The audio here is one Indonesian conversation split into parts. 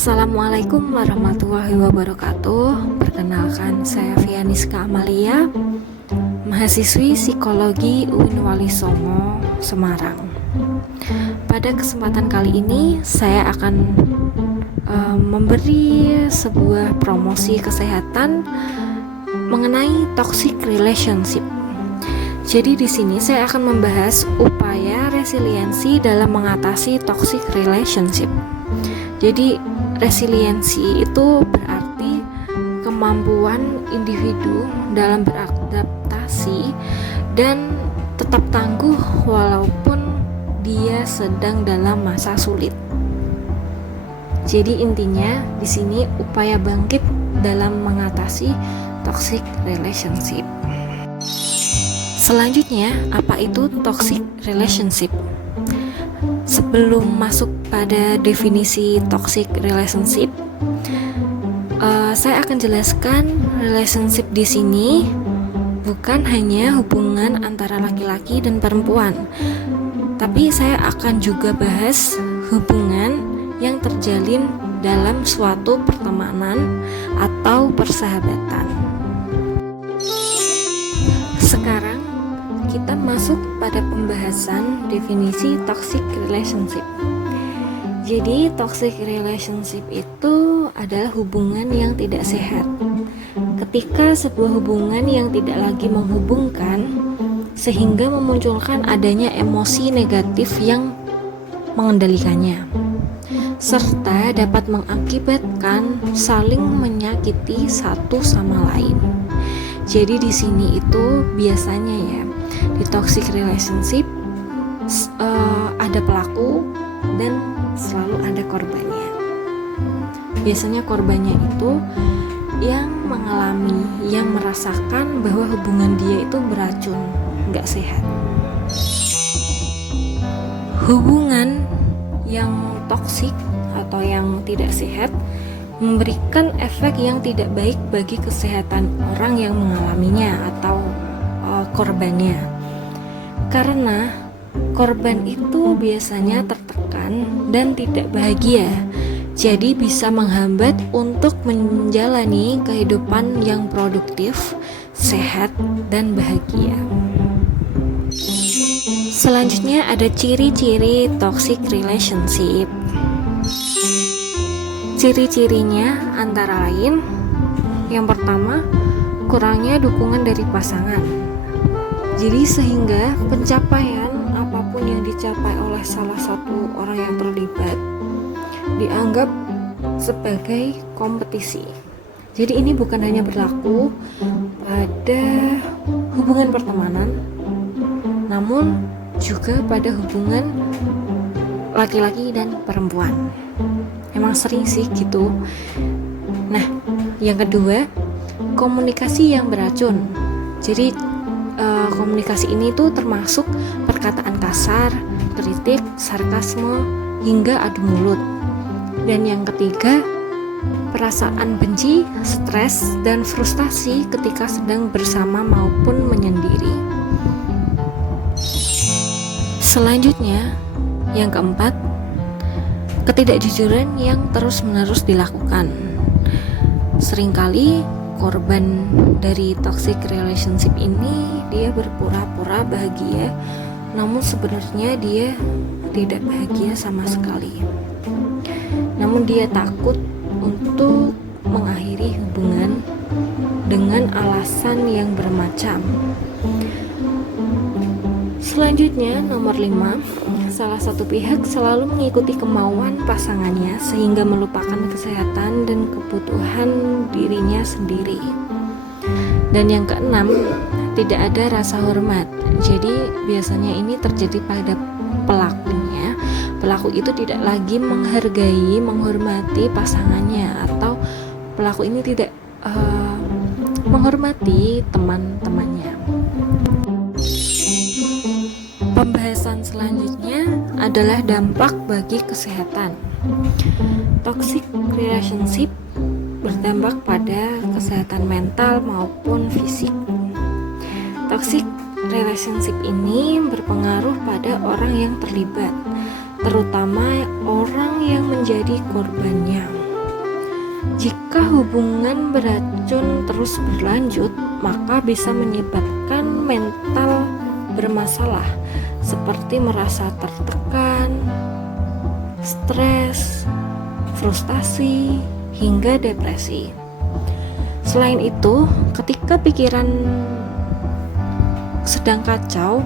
Assalamualaikum warahmatullahi wabarakatuh. Perkenalkan, saya Vianiska Amalia, mahasiswi Psikologi UIN Wali Songo, Semarang. Pada kesempatan kali ini, saya akan memberi sebuah promosi kesehatan mengenai toxic relationship. Jadi di sini saya akan membahas upaya resiliensi dalam mengatasi toxic relationship. Jadi resiliensi itu berarti kemampuan individu dalam beradaptasi dan tetap tangguh walaupun dia sedang dalam masa sulit. Jadi intinya di sini upaya bangkit dalam mengatasi toxic relationship. Selanjutnya, apa itu toxic relationship? Sebelum masuk pada definisi toxic relationship, saya akan jelaskan relationship di sini bukan hanya hubungan antara laki-laki dan perempuan, tapi saya akan juga bahas hubungan yang terjalin dalam suatu pertemanan atau persahabatan. Sekarang kita masuk pada pembahasan definisi toxic relationship. Jadi toxic relationship itu adalah hubungan yang tidak sehat. Ketika sebuah hubungan yang tidak lagi menghubungkan sehingga memunculkan adanya emosi negatif yang mengendalikannya, serta dapat mengakibatkan saling menyakiti satu sama lain. Jadi di sini itu biasanya ya, di toxic relationship ada pelaku dan selalu ada korbannya. Biasanya korbannya itu yang mengalami, yang merasakan bahwa hubungan dia itu beracun, nggak sehat. Hubungan yang toksik atau yang tidak sehat memberikan efek yang tidak baik bagi kesehatan orang yang mengalaminya atau korbannya. Karena korban itu biasanya tertekan dan tidak bahagia, jadi bisa menghambat untuk menjalani kehidupan yang produktif, sehat, dan bahagia. Selanjutnya ada ciri-ciri toxic relationship. Ciri-cirinya antara lain, yang pertama, kurangnya dukungan dari pasangan. Jadi sehingga pencapaian apapun yang dicapai oleh salah satu orang yang terlibat dianggap sebagai kompetisi. Jadi ini bukan hanya berlaku pada hubungan pertemanan, namun juga pada hubungan laki-laki dan perempuan. Emang sering sih gitu. Nah, yang kedua, komunikasi yang beracun. Jadi komunikasi ini tuh termasuk perkataan kasar, kritik, sarkasme, hingga adu mulut. Dan yang ketiga, perasaan benci, stres, dan frustasi ketika sedang bersama maupun menyendiri. Selanjutnya, yang keempat, ketidakjujuran yang terus-menerus dilakukan. Seringkali korban dari toxic relationship ini dia berpura-pura bahagia, namun sebenarnya dia tidak bahagia sama sekali. Namun dia takut untuk mengakhiri hubungan dengan alasan yang bermacam. Selanjutnya, nomor 5, salah satu pihak selalu mengikuti kemauan pasangannya sehingga melupakan kesehatan dan kebutuhan dirinya sendiri. Dan yang keenam, tidak ada rasa hormat. Jadi biasanya ini terjadi pada pelakunya. Pelaku itu tidak lagi menghargai, menghormati pasangannya, atau pelaku ini tidak menghormati teman-temannya. Pembahasan selanjutnya adalah dampak bagi kesehatan. Toxic relationship berdampak pada kesehatan mental maupun fisik. Toxic relationship ini berpengaruh pada orang yang terlibat, terutama orang yang menjadi korbannya. Jika hubungan beracun terus berlanjut, maka bisa menyebabkan mental bermasalah seperti merasa tertekan, stres, frustasi, hingga depresi. Selain itu, ketika pikiran sedang kacau,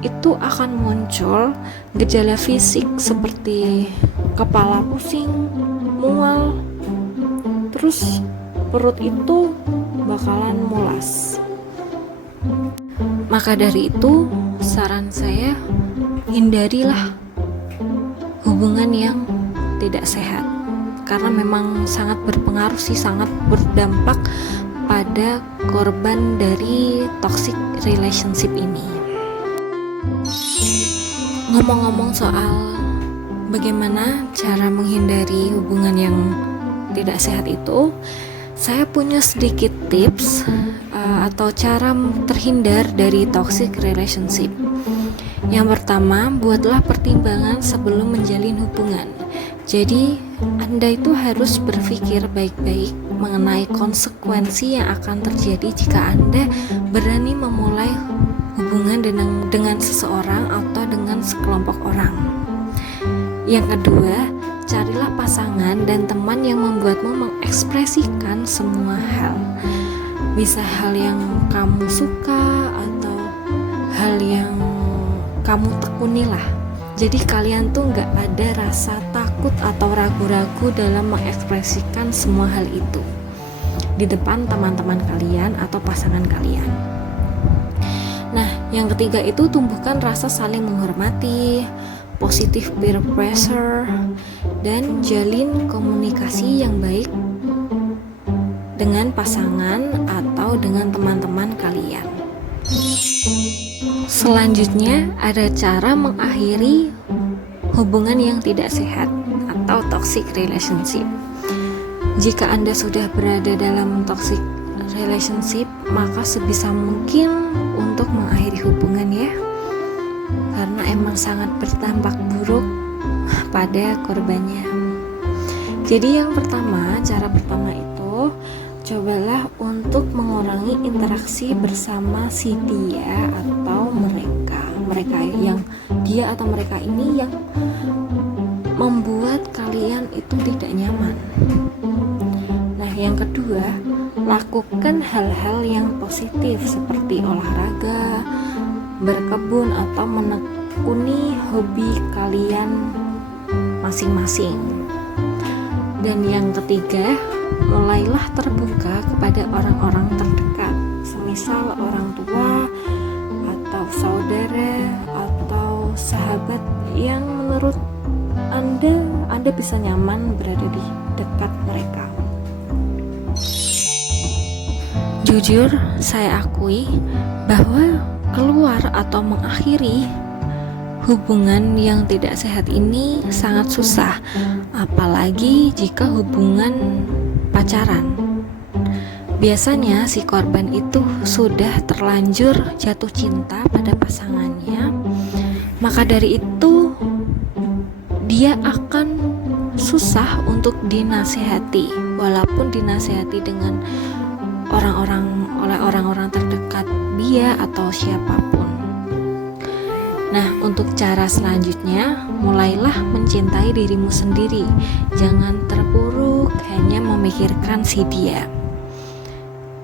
itu akan muncul gejala fisik seperti kepala pusing, mual, terus perut itu bakalan mulas. Maka dari itu, saran saya, hindarilah hubungan yang tidak sehat, karena memang sangat berpengaruh sih, sangat berdampak pada korban dari toxic relationship ini. Ngomong-ngomong soal bagaimana cara menghindari hubungan yang tidak sehat itu, saya punya sedikit tips atau cara terhindar dari toxic relationship. Yang pertama, buatlah pertimbangan sebelum menjalin hubungan. Jadi, Anda itu harus berpikir baik-baik mengenai konsekuensi yang akan terjadi jika Anda berani memulai hubungan dengan seseorang atau dengan sekelompok orang. Yang kedua, carilah pasangan dan teman yang membuatmu mengekspresikan semua hal. Bisa hal yang kamu suka atau hal yang kamu tekuni lah. Jadi kalian tuh gak ada rasa takut atau ragu-ragu dalam mengekspresikan semua hal itu di depan teman-teman kalian atau pasangan kalian. Nah, yang ketiga itu tumbuhkan rasa saling menghormati, positive peer pressure, dan jalin komunikasi yang baik dengan pasangan atau dengan teman-teman kalian. Selanjutnya, ada cara mengakhiri hubungan yang tidak sehat atau toxic relationship. Jika Anda sudah berada dalam toxic relationship, maka sebisa mungkin untuk mengakhiri hubungan ya, karena emang sangat berdampak buruk pada korbannya. Jadi yang pertama, cara pertama itu, cobalah untuk mengurangi interaksi bersama si dia atau mereka yang dia atau mereka ini yang membuat kalian itu tidak nyaman. Nah, yang kedua, lakukan hal-hal yang positif seperti olahraga, berkebun, atau menekuni hobi kalian masing-masing. Dan yang ketiga, mulailah terbuka kepada orang-orang terdekat, semisal orang tua atau saudara atau sahabat yang menurut Anda bisa nyaman berada di dekat mereka. Jujur, saya akui bahwa keluar atau mengakhiri hubungan yang tidak sehat ini sangat susah, apalagi jika hubungan pacaran. Biasanya si korban itu sudah terlanjur jatuh cinta pada pasangannya, maka dari itu dia akan susah untuk dinasihati, walaupun dinasihati dengan oleh orang-orang terdekat dia atau siapapun. Nah, untuk cara selanjutnya, mulailah mencintai dirimu sendiri. Jangan terpuruk hanya memikirkan si dia.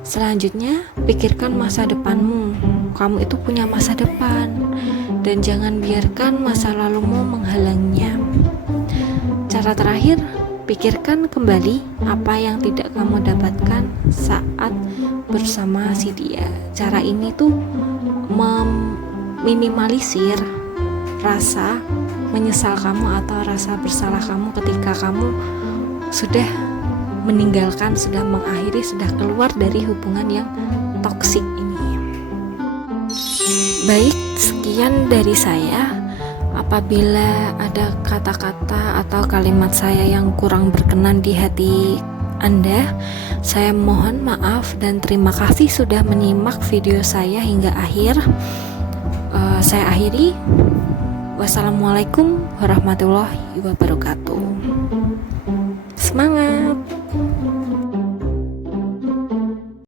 Selanjutnya, pikirkan masa depanmu. Kamu itu punya masa depan, dan jangan biarkan masa lalumu menghalanginya. Cara terakhir, pikirkan kembali apa yang tidak kamu dapatkan saat bersama si dia. Cara ini tuh minimalisir rasa menyesal kamu atau rasa bersalah kamu ketika kamu sudah meninggalkan, sudah mengakhiri, sudah keluar dari hubungan yang toksik ini. Baik, sekian dari saya. Apabila ada kata-kata atau kalimat saya yang kurang berkenan di hati Anda, saya mohon maaf dan terima kasih sudah menyimak video saya hingga akhir. Saya akhiri. Wassalamualaikum warahmatullahi wabarakatuh. Semangat!